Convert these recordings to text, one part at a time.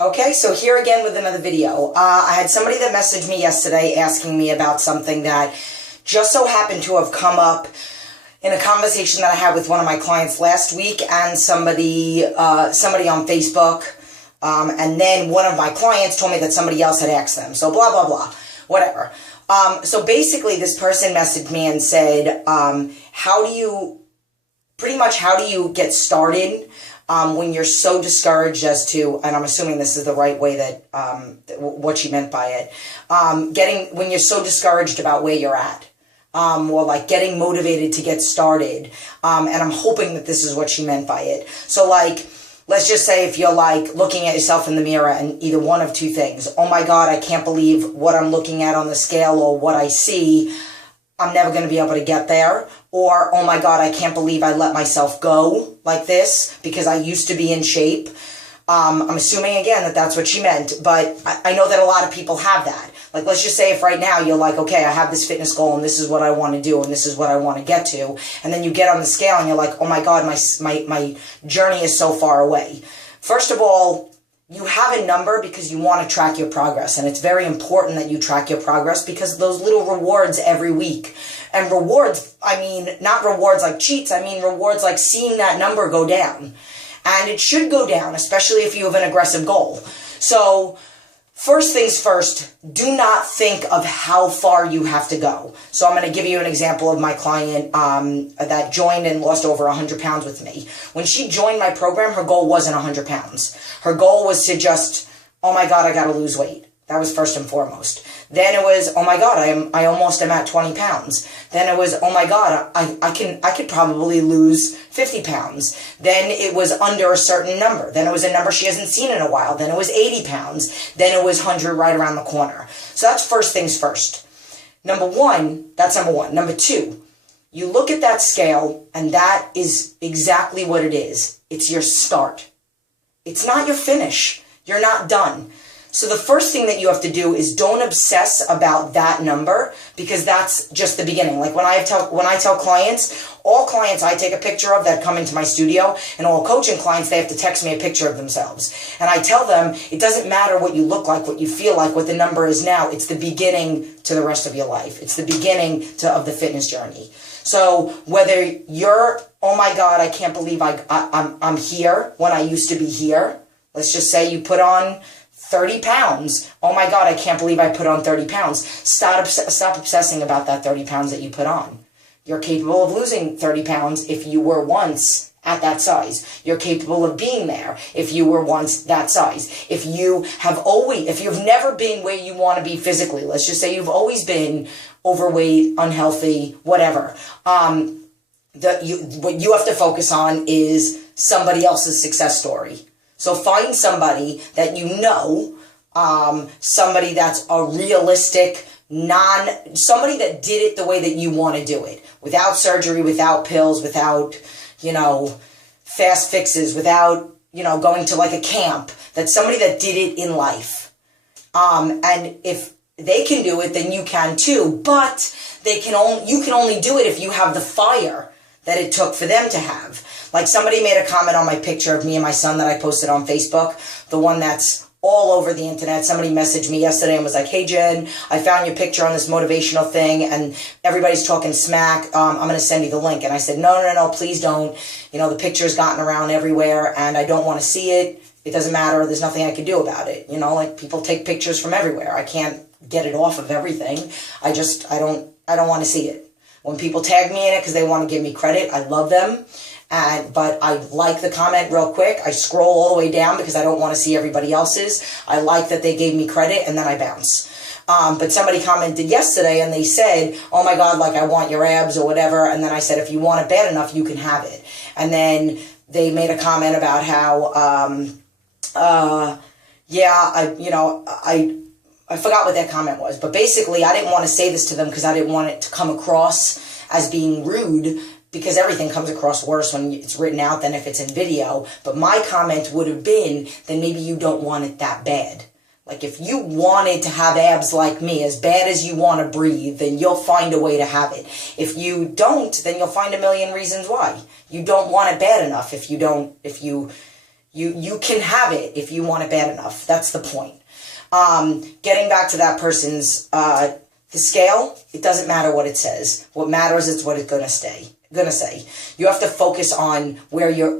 Okay, so here again with another video. I had somebody that messaged me yesterday asking me about something that just so happened to have come up in a conversation that I had with one of my clients last week and somebody on Facebook. And then one of my clients told me that somebody else had asked them. So blah, blah, blah, whatever. So basically this person messaged me and said, how do you get started when you're so discouraged as to, and I'm assuming this is the right way that, what she meant by it, when you're so discouraged about where you're at, or like getting motivated to get started, and I'm hoping that this is what she meant by it. So like, let's just say if you're like looking at yourself in the mirror and either one of two things, oh my God, I can't believe what I'm looking at on the scale or what I see, I'm never going to be able to get there. Or, oh my God, I can't believe I let myself go like this because I used to be in shape. I'm assuming again that that's what she meant, but I know that a lot of people have that. Like, let's just say if right now you're like, okay, I have this fitness goal and this is what I want to do and this is what I want to get to. And then you get on the scale and you're like, oh my God, my journey is so far away. First of all, you have a number because you want to track your progress, and it's very important that you track your progress because of those little rewards every week. And rewards, I mean, not rewards like cheats, I mean rewards like seeing that number go down. And it should go down, especially if you have an aggressive goal. So, first things first, do not think of how far you have to go. So I'm going to give you an example of my client that joined and lost over 100 pounds with me. When she joined my program, her goal wasn't 100 pounds. Her goal was to just, oh my God, I got to lose weight. That was first and foremost. Then it was, oh my God, I almost am at 20 pounds. Then it was, oh my God, I could probably lose 50 pounds. Then it was under a certain number. Then it was a number she hasn't seen in a while. Then it was 80 pounds. Then it was 100 right around the corner. So that's first things first. That's number one. Number two, you look at that scale and that is exactly what it is. It's your start. It's not your finish. You're not done. So the first thing that you have to do is don't obsess about that number because that's just the beginning. Like when I tell clients, all clients I take a picture of that come into my studio, and all coaching clients, they have to text me a picture of themselves. And I tell them, it doesn't matter what you look like, what you feel like, what the number is now. It's the beginning to the rest of your life. It's the beginning of the fitness journey. So whether you're, oh my God, I can't believe I'm here when I used to be here. Let's just say you put on 30 pounds. Oh my God, I can't believe I put on 30 pounds. Stop obsessing about that 30 pounds that you put on. You're capable of losing 30 pounds if you were once at that size. You're capable of being there if you were once that size. If you've never been where you want to be physically, let's just say you've always been overweight, unhealthy, whatever. What you have to focus on is somebody else's success story. So find somebody that you know, somebody that's a realistic, somebody that did it the way that you want to do it. Without surgery, without pills, without, fast fixes, without, going to like a camp. That's somebody that did it in life. And if they can do it, then you can too. But you can only do it if you have the fire that it took for them to have. Like somebody made a comment on my picture of me and my son that I posted on Facebook, the one that's all over the internet. Somebody messaged me yesterday and was like, hey Jen, I found your picture on this motivational thing and everybody's talking smack. I'm going to send you the link. And I said, no, please don't. The picture's gotten around everywhere and I don't want to see it. It doesn't matter. There's nothing I can do about it. Like people take pictures from everywhere. I can't get it off of everything. I don't want to see it. When people tag me in it because they want to give me credit, I love them. But I like the comment real quick. I scroll all the way down because I don't want to see everybody else's. I like that they gave me credit and then I bounce. But somebody commented yesterday and they said, oh my God, like I want your abs or whatever. And then I said, if you want it bad enough, you can have it. And then they made a comment about how, I forgot what that comment was, but basically I didn't want to say this to them because I didn't want it to come across as being rude because everything comes across worse when it's written out than if it's in video. But my comment would have been, then maybe you don't want it that bad. Like if you wanted to have abs like me, as bad as you want to breathe, then you'll find a way to have it. If you don't, then you'll find a million reasons why. You don't want it bad enough if you You can have it if you want it bad enough. That's the point. Getting back to that person's, the scale, it doesn't matter what it says. What matters is what it's gonna say. You have to focus on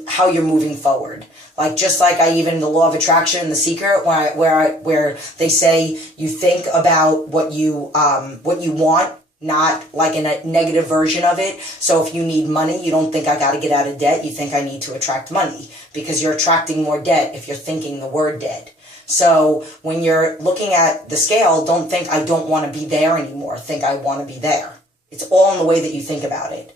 how you're moving forward. Like, just like the law of attraction and The Secret, where they say you think about what you want, not like in a negative version of it. So if you need money, you don't think I got to get out of debt. You think I need to attract money, because you're attracting more debt if you're thinking the word debt. So when you're looking at the scale, don't think I don't want to be there anymore. Think I want to be there. It's all in the way that you think about it.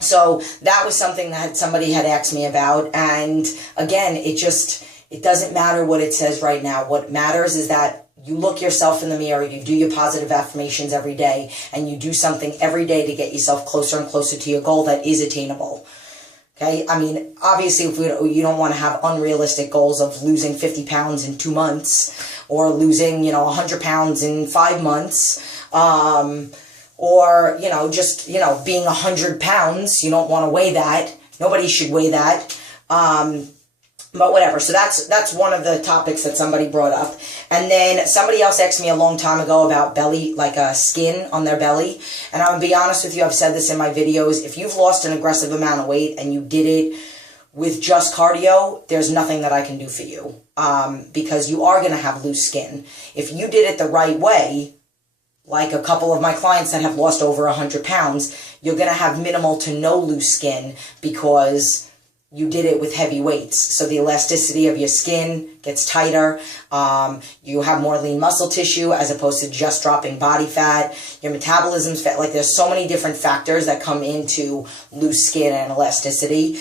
So that was something that somebody had asked me about. And again, it doesn't matter what it says right now. What matters is that you look yourself in the mirror, you do your positive affirmations every day, and you do something every day to get yourself closer and closer to your goal that is attainable. Okay? I mean, obviously, you don't want to have unrealistic goals of losing 50 pounds in 2 months, or losing, 100 pounds in 5 months, or, just, being 100 pounds. You don't want to weigh that. Nobody should weigh that. But whatever. So that's one of the topics that somebody brought up. And then somebody else asked me a long time ago about belly, like a skin on their belly. And I'm going to be honest with you, I've said this in my videos. If you've lost an aggressive amount of weight and you did it with just cardio, there's nothing that I can do for you. Because you are going to have loose skin. If you did it the right way, like a couple of my clients that have lost over 100 pounds, you're going to have minimal to no loose skin, because you did it with heavy weights. So the elasticity of your skin gets tighter. You have more lean muscle tissue as opposed to just dropping body fat. Your metabolism's fat. Like, there's so many different factors that come into loose skin and elasticity.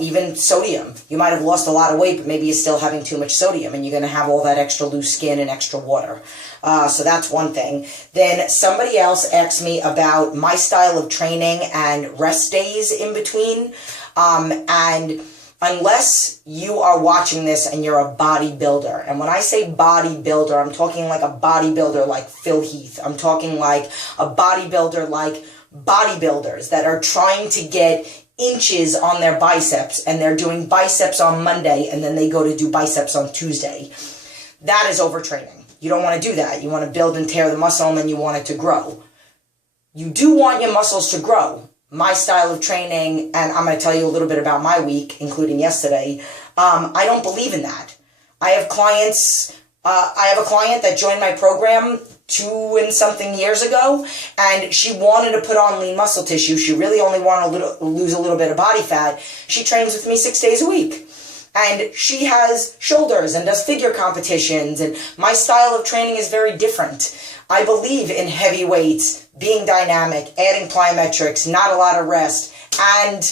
Even sodium. You might have lost a lot of weight, but maybe you're still having too much sodium, and you're going to have all that extra loose skin and extra water. So that's one thing. Then somebody else asked me about my style of training and rest days in between. And unless you are watching this and you're a bodybuilder, and when I say bodybuilder, I'm talking like a bodybuilder like Phil Heath. I'm talking like a bodybuilder like bodybuilders that are trying to get inches on their biceps, and they're doing biceps on Monday, and then they go to do biceps on Tuesday. That is overtraining. You don't want to do that. You want to build and tear the muscle, and then you want it to grow. You do want your muscles to grow. My style of training, and I'm going to tell you a little bit about my week, including yesterday, I don't believe in that. I have a client that joined my program 2 and something years ago, and she wanted to put on lean muscle tissue. She really only wanted to lose a little bit of body fat. She trains with me 6 days a week. And she has shoulders and does figure competitions, and my style of training is very different. I believe in heavy weights, being dynamic, adding plyometrics, not a lot of rest, and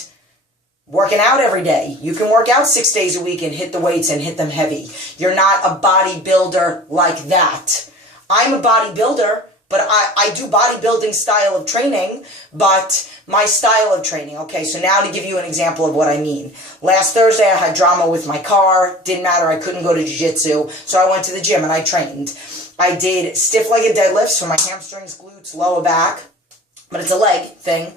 working out every day. You can work out 6 days a week and hit the weights and hit them heavy. You're not a bodybuilder like that. I'm a bodybuilder, but I do bodybuilding style of training, but my style of training. Okay, so now to give you an example of what I mean. Last Thursday, I had drama with my car. Didn't matter. I couldn't go to jiu-jitsu, so I went to the gym and I trained. I did stiff-legged deadlifts for my hamstrings, glutes, lower back, but it's a leg thing.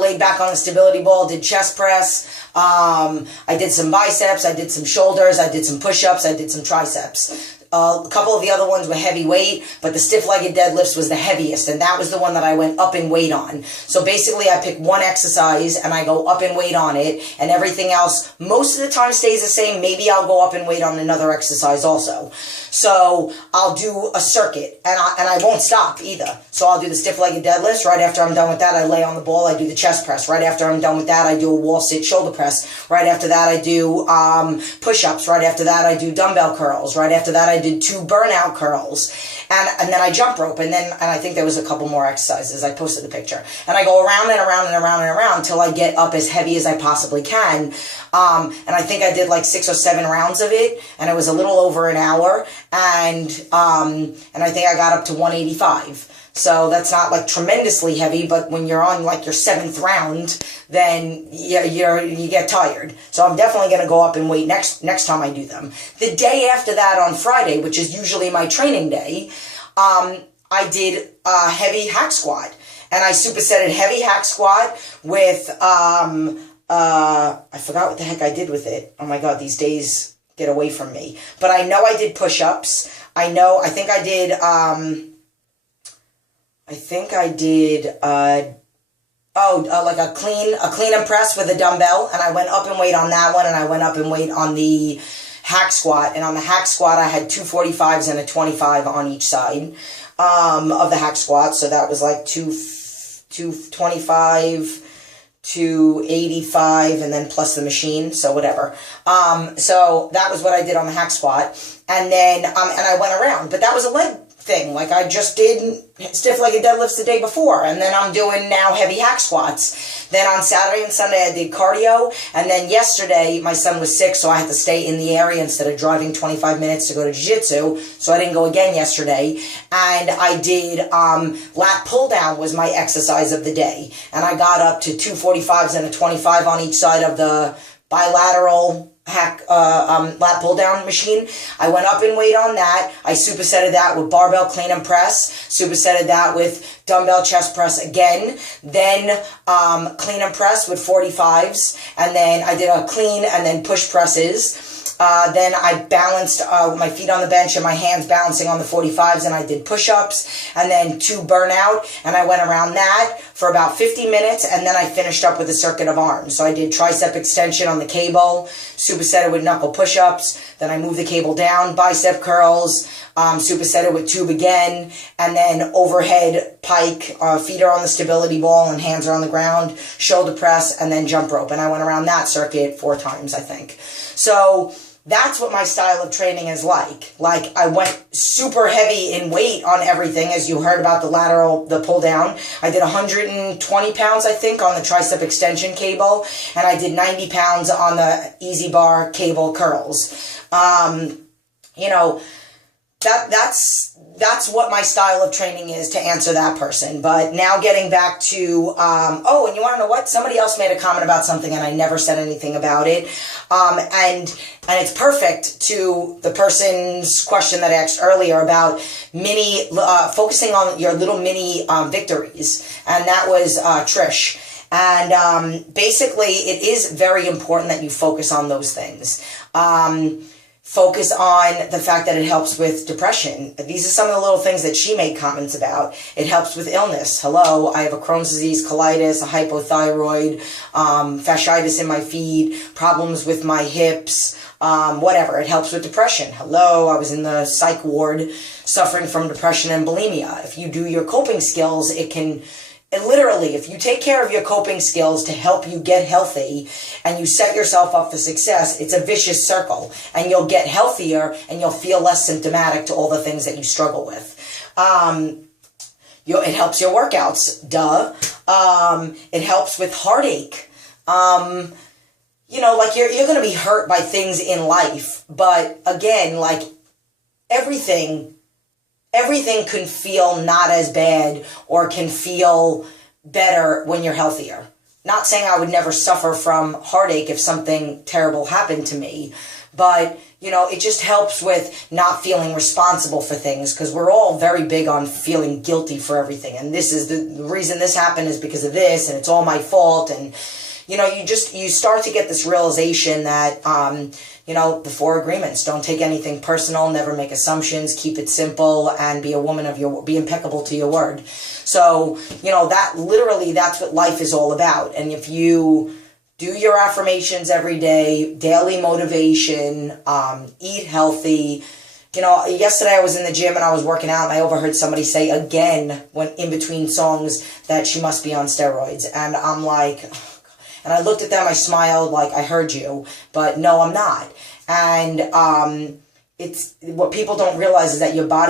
Laid back on the stability ball, did chest press. I did some biceps. I did some shoulders. I did some push-ups. I did some triceps. A couple of the other ones were heavy weight, but the stiff-legged deadlifts was the heaviest, and that was the one that I went up in weight on. So basically, I pick one exercise, and I go up in weight on it, and everything else, most of the time, stays the same. Maybe I'll go up in weight on another exercise also. So I'll do a circuit, and I won't stop either. So I'll do the stiff-legged deadlifts. Right after I'm done with that, I lay on the ball. I do the chest press. Right after I'm done with that, I do a wall sit shoulder press. Right after that, I do push-ups. Right after that, I do dumbbell curls. Right after that, I did 2 burnout curls, and then I jump rope, and I think there was a couple more exercises. I posted the picture, and I go around and around and around and around until I get up as heavy as I possibly can. And I think I did like 6 or 7 rounds of it, and it was a little over an hour, and I think I got up to 185. So that's not like tremendously heavy, but when you're on like your 7th round, then you get tired. So I'm definitely going to go up in weight next time I do them. The day after that on Friday, which is usually my training day, I did a heavy hack squat. And I supersetted heavy hack squat with I forgot what the heck I did with it. Oh my God, these days get away from me. But I know I did push-ups. I think I did, like a clean and press with a dumbbell, and I went up in weight on that one, and I went up in weight on the hack squat, and on the hack squat, I had 245s and a 25 on each side, of the hack squat, so that was like 225, 285, and then plus the machine, so whatever. So that was what I did on the hack squat, and then, and I went around, but that was a leg thing. Like, I just did stiff legged deadlifts the day before, and then I'm doing now heavy hack squats. Then on Saturday and Sunday I did cardio, and then yesterday my son was sick, so I had to stay in the area instead of driving 25 minutes to go to jiu-jitsu, so I didn't go again yesterday. And I did lat pull down was my exercise of the day, and I got up to 245s and a 25 on each side of the bilateral lat pull down machine. I went up in weight on that. I supersetted that with barbell clean and press, supersetted that with dumbbell chest press again, then clean and press with 45s, and then I did a clean and then push presses. Then I balanced my feet on the bench and my hands balancing on the 45s, and I did push-ups, and then 2 burnout, and I went around that for about 50 minutes, and then I finished up with a circuit of arms. So I did tricep extension on the cable, supersetted with knuckle push-ups, then I moved the cable down, bicep curls, supersetted with tube again, and then overhead pike, feet are on the stability ball and hands are on the ground, shoulder press, and then jump rope. And I went around that circuit 4 times, I think. So that's what my style of training is like. Like, I went super heavy in weight on everything, as you heard about the pull down. I did 120 pounds, I think, on the tricep extension cable, and I did 90 pounds on the easy bar cable curls. You know, that's what my style of training is, to answer that person. But now getting back to, oh, and you want to know what? Somebody else made a comment about something and I never said anything about it. And it's perfect to the person's question that I asked earlier about focusing on your little mini victories. And that was Trish. And basically, it is very important that you focus on those things. Focus on the fact that it helps with depression. These are some of the little things that she made comments about. It helps with illness. Hello, I have a Crohn's disease, colitis, a hypothyroid, fasciitis in my feet, problems with my hips, whatever. It helps with depression. Hello, I was in the psych ward suffering from depression and bulimia. If you do your coping skills, and literally, if you take care of your coping skills to help you get healthy and you set yourself up for success, it's a vicious circle, and you'll get healthier and you'll feel less symptomatic to all the things that you struggle with. It helps your workouts, duh. It helps with heartache. You know, like you're going to be hurt by things in life, but again, like everything can feel not as bad or can feel better when you're healthier. Not saying I would never suffer from heartache if something terrible happened to me, but, you know, it just helps with not feeling responsible for things, because we're all very big on feeling guilty for everything. And this is the reason this happened is because of this, and it's all my fault. And, you know, you start to get this realization that, you know, the 4 agreements. Don't take anything personal, never make assumptions, keep it simple, and be impeccable to your word. So, you know, that's what life is all about. And if you do your affirmations every day, daily motivation, eat healthy. You know, yesterday I was in the gym and I was working out and I overheard somebody say again, when in between songs, that she must be on steroids. And I'm like, and I looked at them, I smiled, like, I heard you, but no, I'm not. And it's what people don't realize is that your body